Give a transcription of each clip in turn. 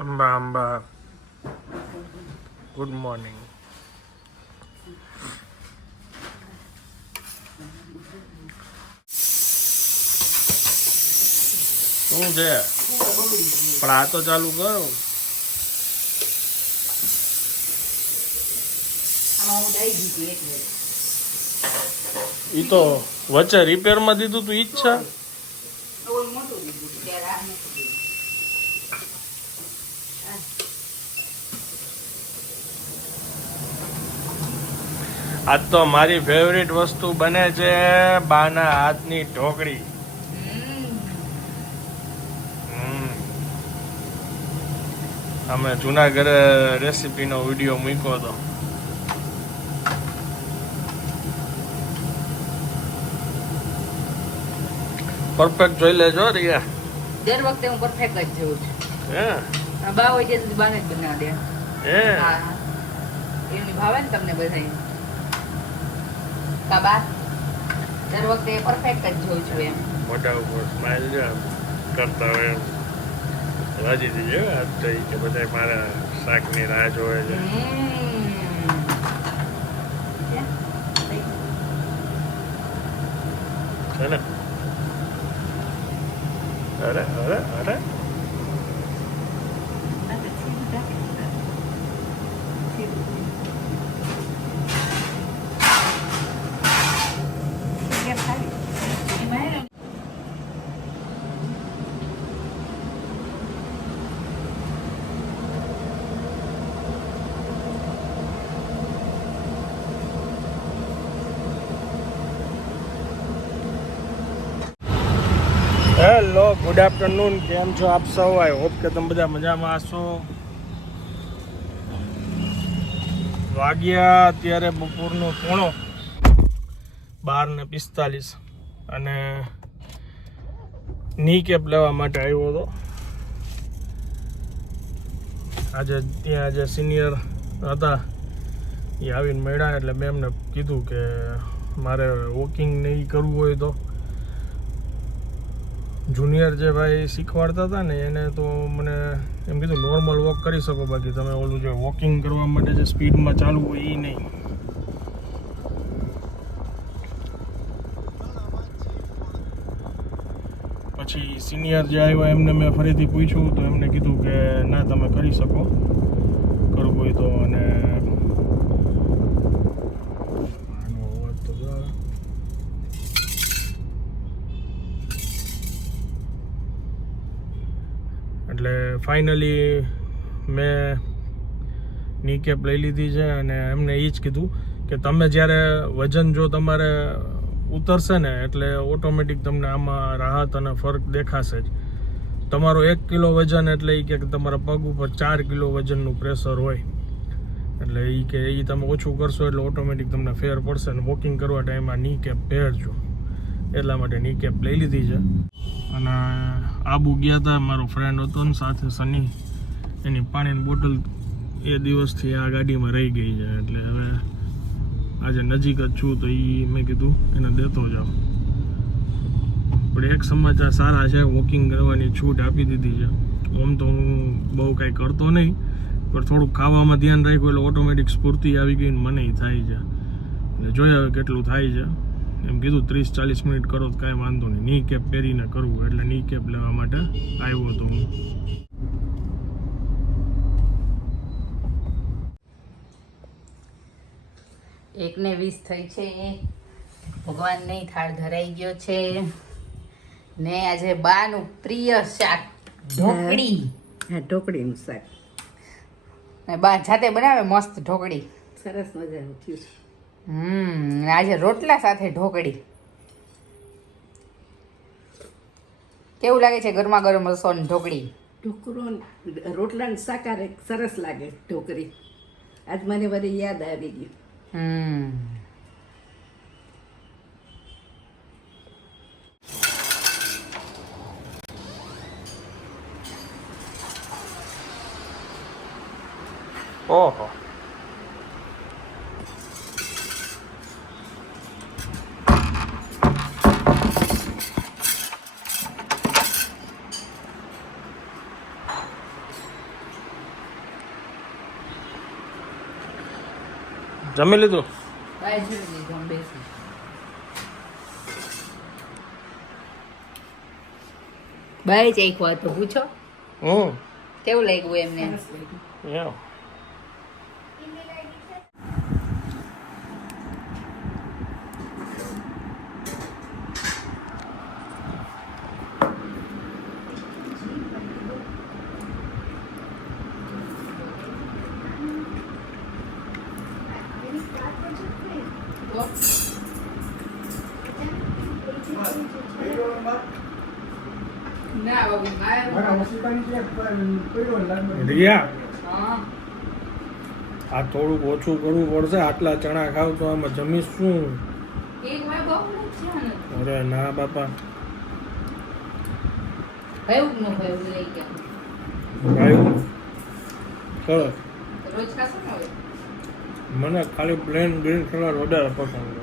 Amba good morning. શું છે પણ આ તો ચાલુ કરો. ઈ તો વચ્ચે રિપેરમાં દીધું તું ઈચ્છા. આજ તો મારી ફેવરિટ વસ્તુ બને છે બાના હાથની ઢોકળી. અમે જૂના ઘરે રેસીપીનો વિડીયો મૂક્યો હતો. પરફેક્ટ જોઈ લેજો રિયા. દર વખતે હું પરફેક્ટ જ જોઉં છું. હે બા હોય ત્યાં સુધી બાને જ બનાવી દે. હે એમની ભાવે ને તમને બધાય કાબા દર વખતે પરફેક્ટ જ જોઉં છું એમ. મોટા ઉપર સ્માઈલ જો કરતા હોય એમ રાજી થઈ જાય. આજ તો કે બધા મારા શાકની રાહ જોવે છે. છે ને અરે અરે અરે હેલો ગુડ આફ્ટરનૂન. કેમ છો આપ સૌ? આઈ હોપ કે તમે બધા મજામાં હશો. વાગ્યા અત્યારે બપોરનો 12:45 અને ની કેપ લેવા માટે આવ્યો હતો. આજે ત્યાં જે સિનિયર હતા એ આવીને મળ્યા એટલે મેં એમને કીધું કે મારે વોકિંગ નહીં કરવું હોય તો જુનિયર જે ભાઈ શીખવાડતા હતા ને એને તો મને એમ કીધું નોર્મલ વોક કરી શકો, બાકી તમે ઓલું જે વોકિંગ કરવા માટે જે સ્પીડમાં ચાલવું હોય એ નહીં. પછી સિનિયર જે આવ્યા એમને મેં ફરીથી પૂછ્યું તો એમને કીધું કે ના તમે કરી શકો કરવું હોય તો. અને એટલે ફાઇનલી મેં ની કેપ લઈ લીધી છે અને એમને એ જ કીધું કે તમે જ્યારે વજન જો તમારે ઉતરશે ને એટલે ઓટોમેટિક તમને આમાં રાહત અને ફરક દેખાશે જ. તમારો 1 કિલો વજન એટલે એ કે તમારા પગ ઉપર 4 કિલો વજનનું પ્રેશર હોય એટલે એ કે એ તમે ઓછું કરશો એટલે ઓટોમેટિક તમને ફેર પડશે. અને વોકિંગ કરવા ટાઈમમાં ની કેપ પહેરજો એટલા માટે ની કેપ લઈ લીધી છે. અને આબુ ગયા હતા, મારો ફ્રેન્ડ હતો ને સાથે સની, એની પાણીની બોટલ એ દિવસથી આ ગાડીમાં રહી ગઈ છે એટલે હવે આજે નજીક જ છું તો એ મેં કીધું એને દેતો જાઉં. પણ એક સમાચાર સારા છે, વોકિંગ કરવાની છૂટ આપી દીધી છે. આમ તો હું બહુ કાંઈ કરતો નહીં પણ થોડુંક ખાવામાં ધ્યાન રાખ્યું એટલે ઓટોમેટિક સ્ફૂર્તિ આવી ગઈ ને મને થાય છે. એટલે જોઈએ હવે કેટલું થાય છે. એમ કીધું 30-40 મિનિટ કરો તો કાંઈ વાંધો નહીં. ની કેપ પહેરીને કરવું એટલે ની કેપ લેવા માટે આવ્યો હતો હું. એકને 20 થઈ છે. ભગવાન નહીં થાળ ધરાઈ ગયો છે ને આજે બાનું પ્રિય શાક ઢોકળી. હા, ઢોકળીનું શાક બા જાતે બનાવે મસ્ત ઢોકળી, સરસ મજાનું થયું. આજે રોટલા સાથે ઢોકળી. કેવું લાગે છે ગરમા ગરમ રસો ને ઢોકળી? ઢોકળો રોટલાનું શાક સરસ લાગે ઢોકળી. આજ મને બધી યાદ આવી ગયું. ઓહો જમી લીધું? ભાઈ જોઈ લીધું બેસી. ભાઈ જ એક વાત તો પૂછો, કેવું લાગ્યું એમને? સરસ લાગ્યું. Yeah. ના બાબુ રિયા, હા આ થોડુંક ઓછું કરવું પડશે. આટલા ચણા ખાવ તો આમાં જમીશ શું? એક વાર બહુ નથી થયા ને. અરે ના બાપા, ભાઈ નો ભાઈ લઈ ગયા. ભાઈ સરસ. રોજ ખાશો ને હવે? મને ખાલી પ્લેન ગ્રીન કલર વધારે પસંદ છે.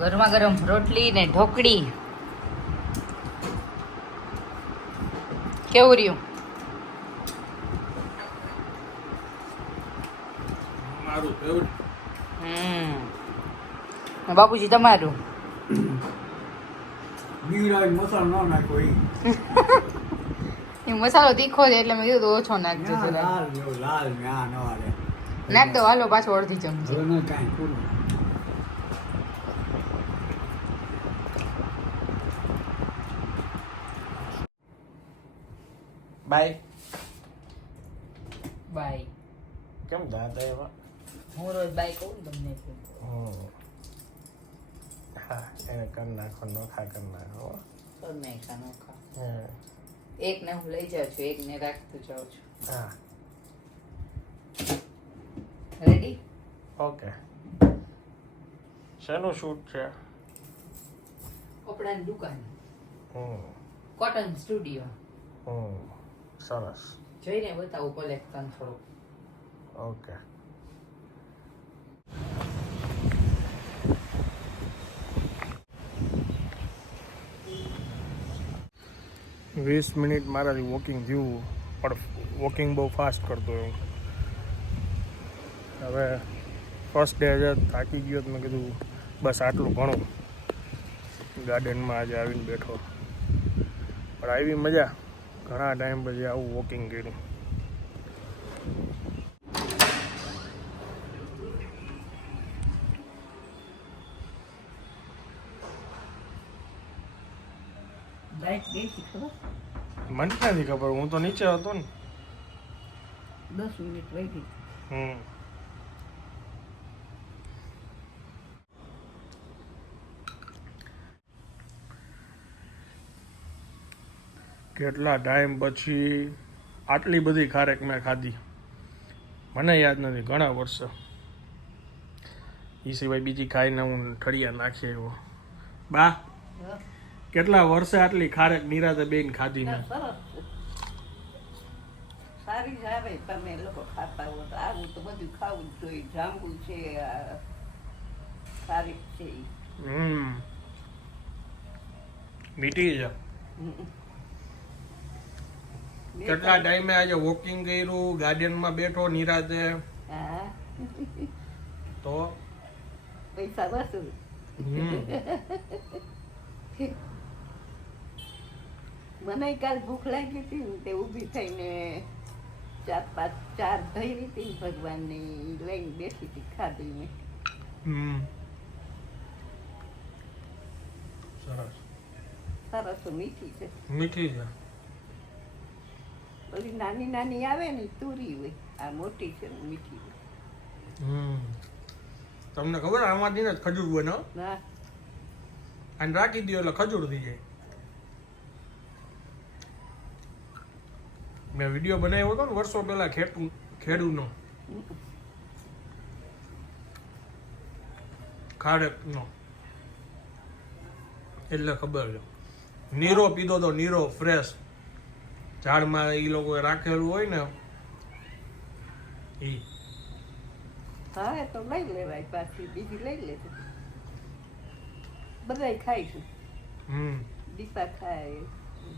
ગરમા ગરમ રોટલી ને ઢોકળી. કેવું રહ્યું? મારું ફેવરિટ. બાપુજી તમારું? મસાલો ન નાખો એ મસાલો તીખો છે એટલે મેં કીધું ઓછો નાખજો જરા. લાલ ના ન હાલે નાખ દો હાલો પાછો અડધી ચમચી. હવે ન કાંઈ પૂરું બાય. બાય. કેમ દાદા એવા? હું રોજ બાય કહું ને તમને. હા, એને કરી નાખો, નોખા કરી નાખો. તો નહીં ખાનો ખા. હા. એક ને હું લઈ જાઉં છું, એક ને રાખતું જાઉં છું. હા, રેડી? ઓકે. શેનું શૂટ છે? કપડાની દુકાન, હમ કોટન સ્ટુડિયો. સરસ. જોઈને બતાવું કલેક્શન થોડુંક. ઓકે. વીસ મિનિટ મારાથી વોકિંગ થયું, પણ વોકિંગ બહુ ફાસ્ટ કરતો હું. હવે ફર્સ્ટ ડે આજે થાકી ગયો તો મેં કીધું બસ આટલું ઘણું. ગાર્ડનમાં આજે આવીને બેઠો, પણ આવી મજા. ઘણા ટાઈમ પછી આવું વોકિંગ કર્યું. બાઈક ગઈ હતી ખબર? મને ક્યાંથી ખબર, હું તો નીચે હતો ને. 10 મિનિટ વહી ગઈ. કેટલા ટાઈમ પછી આટલી બધી ખારેક મેં ખાધી મને યાદ નથી, ઘણા વર્ષો. એ સિવાય બીજી ખાઈને હું ઠળિયા નાખી આવ્યો. બા, કેટલા વર્ષે આટલી ખારેક નિરાતે બેન ખાધી મેં. સરસ છે. સારી જ આવે. તમે લોકો ખાતા હો તો આવું તો બધું ખાવું જ જોઈએ. જાંબુ છે, આ સારી છે ઈ. મીઠી છે. કેટલા ટાઈમે આજે વોકિંગ કર્યું, ગાર્ડનમાં બેઠો નિરાતે. હા, તો પૈસા વસૂલ. મને કાલ ભૂખ લાગી હતી ને તે ઊભી થઈને 4 ધરી હતી ભગવાનની લઈને બેઠી હતી, ખાધી મેં. સરસ. સરસ મીઠી છે. મીઠી છે. ઓલી નાની નાની આવે ને ઈ તુરી હોય, આ મોટી છે ને મીઠી હોય. તમને ખબર આમાંથી ને ખજૂર બને? ના, અને રાખી દો એટલે ખજૂર થઈ જાય. મેં વિડીયો બનાવ્યો હતો ને વર્ષો પહેલા ખેડૂનો ખાડકનો, એટલે ખબર છે. નીરો પીધો તો, નીરો ફ્રેશ ઝાડમાં એ લોકોએ રાખેલું હોય ને ઈ. હા તો લઈ લેવાય, પાછી બીજી લઈ લેજો. બધાય ખાઈશું. દીપા ખાય,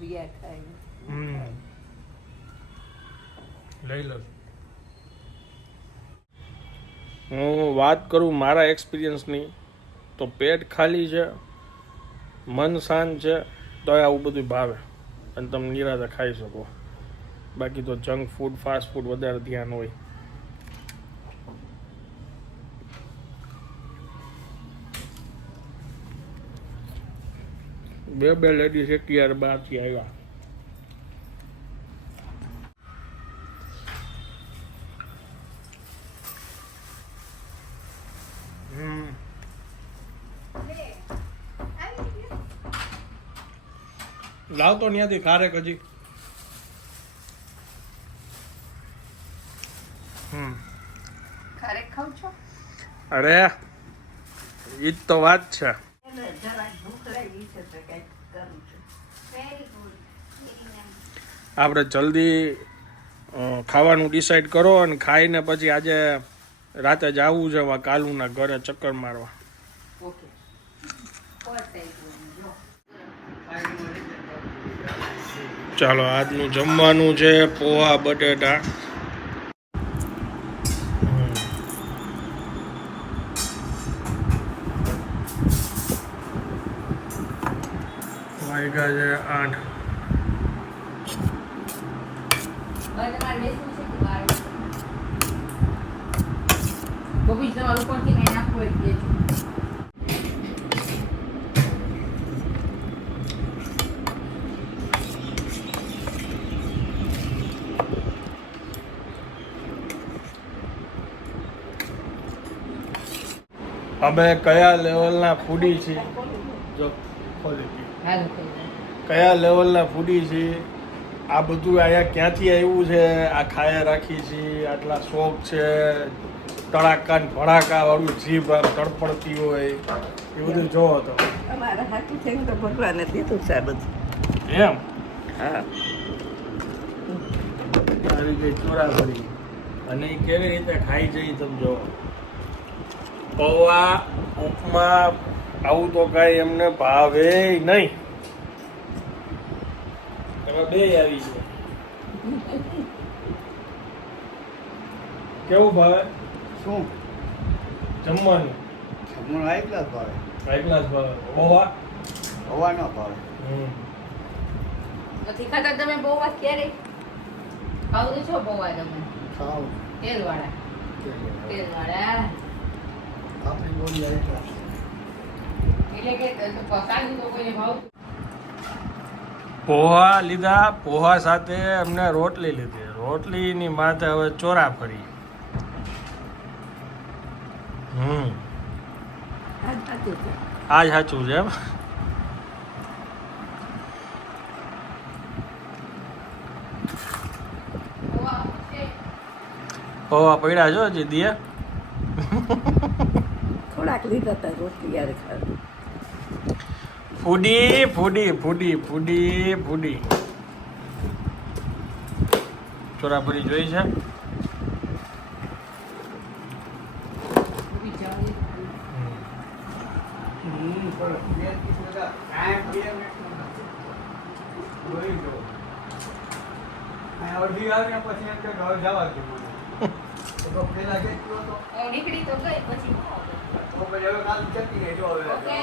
રિયા ખાય. લઈ લો. હું વાત કરું મારા એક્સપિરિયન્સની તો પેટ ખાલી છે, મન શાંત છે, તો આવું બધું ભાવે અને તમે નિરાતે ખાઈ શકો. બાકી તો જંક ફૂડ ફાસ્ટ ફૂડ વધારે ધ્યાન હોય. બે લેડીઝ એક યાર બહારથી આવ્યા. લાવતો ત્યાંથી ખારેક હજી. ખારેક ખાવ છો? અરે ઈ જ તો વાત છે. જરાક ભૂખ લાગી છે તો કંઈક કરું છું. આપણે જલ્દી ખાવાનું ડિસાઈડ કરો અને ખાઈને પછી આજે રાતે જવું છે કાલુના ઘરે ચક્કર મારવા. ઓકે ચાલો આજનું જમવાનું છે પોહા બટેટા. વાગ્યા છે 8. બબી તમારું ઉપરથી કઈ નાખવું હોય દેજો. અમે કયા લેવલના ફૂડી છીએ? જો ખોલી ગયું. હાલો કહી દો. કયા લેવલના ફૂડી છીએ? આ બધું અહીંયા ક્યાંથી આવ્યું છે? આ ખાયા રાખી છીએ, આટલા શોખ છે, તડાકા ને ભડાકા વાળું જીભ આમ તડપડતી હોય એ બધું જોવો તો. અમારા હાથું થઈને તો ભગવાને દીધું છે આ બધું. એમ હા, આવી ગઈ ચોરાફળી અને એ કેવી રીતે ખાઈ જઈ તમે જો. પૌવા ઉપમા આવું તો કાંઈ એમને ભાવે નહીં. તમે બે આવી છે. કેવું ભાવે શું જમવાનું? જમવાનું હાઈ ક્લાસ ભાવે, હાઈ ક્લાસ ભાવે. પૌવા હવા ન ભાવે. નથી ખાતા તમે બહુ વાત ક્યારે ખાવ તો છો બહુ વાત તમે ખાવ તેલવાળા આપણી બોલી હાઈ ક્લાસ. એટલે કે પકાવી તો કોઈને ભાવ પોહા લીધા, પોહા સાથે અમને રોટલી લીધી. રોટલીની માથે હવે ચોરાફળી. આ સાચું છે. આ જ સાચું છે એમ. પૌવા પડ્યા છો હજી દીએ. થોડાક લીધા હતા રોટલી યાર ખાવી. ફૂડી ફૂડી ફૂડી ફૂડી ફૂડી ચોરાફળી જોઈ છે. અડધી વાર ને પછી એમ કે ઘર જવા દે મને. તો પેલા જે કયો તો નીકળી તો ગઈ પછી તો પછી હવે કાલ જતી રહી જો હવે ઓકે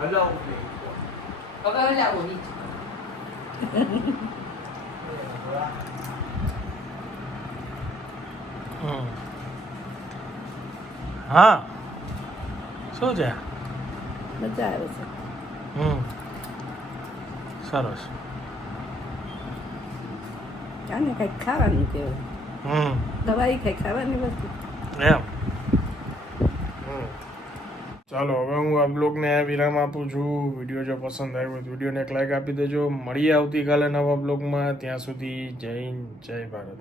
હલાવું નહીં. હવે લાવો નીચે હા શું છે? મજા આવે છે. સરસ. આને કંઈક ખાવાનું કેવું દવાઈ કંઈક ખાવાની વસ્તુ. એમ ચાલો હવે હું આ બ્લોગને વિરામ આપું છું. વિડીયો જો પસંદ આવ્યો હોય તો વિડીયોને એક લાઈક આપી દેજો. મળીએ આવતીકાલે નવા બ્લોગમાં. ત્યાં સુધી જય હિન્દ, જય ભારત.